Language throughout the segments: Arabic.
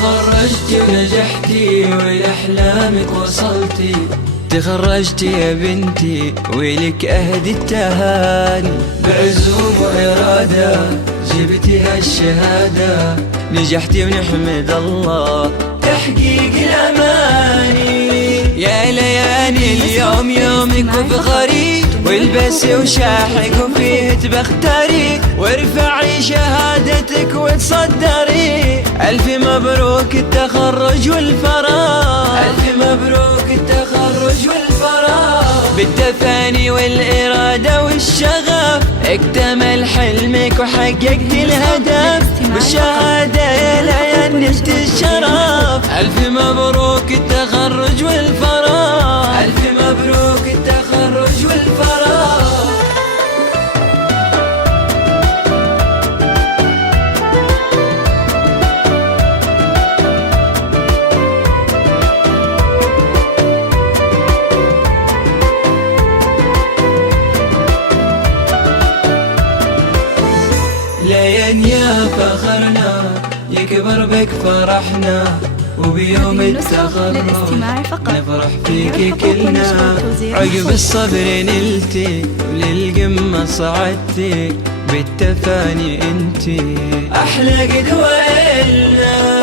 تخرجتي ونجحتي ولأحلامك وصلتي. تخرجتي يا بنتي ولك أهدي التهاني، بعزوم وإرادة جبتي هالشهادة، نجحتي ونحمد الله تحقيق الأماني. يا ليالي اليوم يومك وفخري، والبسي وشاحق وفيه تبختري، وارفعي شهادتك وتصدري. ألف مبروك التخرج والفراغ، ألف مبروك التخرج والفراغ. بالتفاني والإرادة والشغف اكتمل حلمك وحققت الهدف، بالشهادة يا ليان نلت الشرف. ألف مبروك التخرج والفراغ، ألف مبروك التخرج والفراغ. لين يا فخرنا يكبر بك فرحنا، وبيوم التخرج نفرح فيك كلنا. عقب الصبر نلتي وللقمة صعدتي، بالتفاني انتي أحلى قدوة إلنا.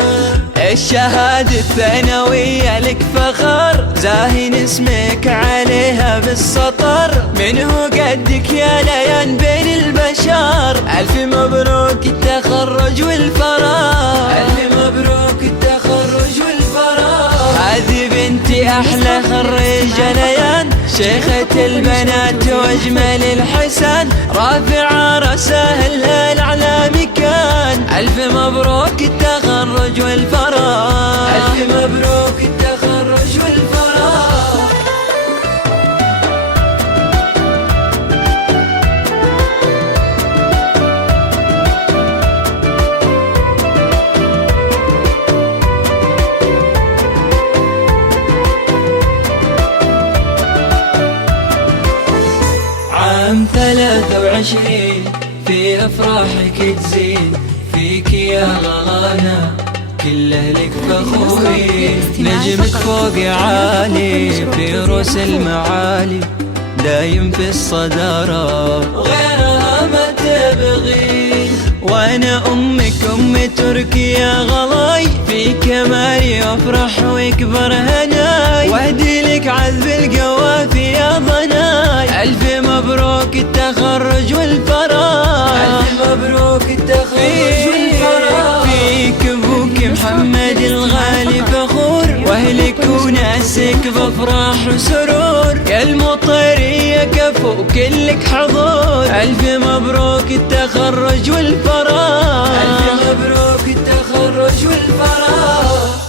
الشهادة الثانوية لك فخر، زاهن اسمك عليها بالسطر، من هو قدك يا ليان بين البشر. ألف مبروك التخرج والفراغ، ألف مبروك التخرج والفراغ. هذه بنتي أحلى خريجة ليان، شيخة البنات واجمل الحسن، رافعة رأسها الأعلى مكان. ألف مبروك التخرج والفراغ، ألف مبروك التخرج والفراغ. عام 23 في أفراحك تزين، فيك يا غلانا كل أهلك فخورين. نجمك فوق عالي في رؤوس المعالي، دايم في الصدارة وغيرها ما تبغي. وأنا أمك أم تركي يا غلاي، في كمالي أفرح ويكبر هناي، وأهدي لك عذب القوافي يا ضناي. ألف مبروك التخرج والفراغ، ألف مبروك التخرج والفراغ. فيك أبوك محمد الغالي فخور، وأهلك وناسك بأفراح وسرور، يا المطرية كفو كلك حضور. ألف مبروك التخرج والفراغ، ألف مبروك التخرج والفراغ.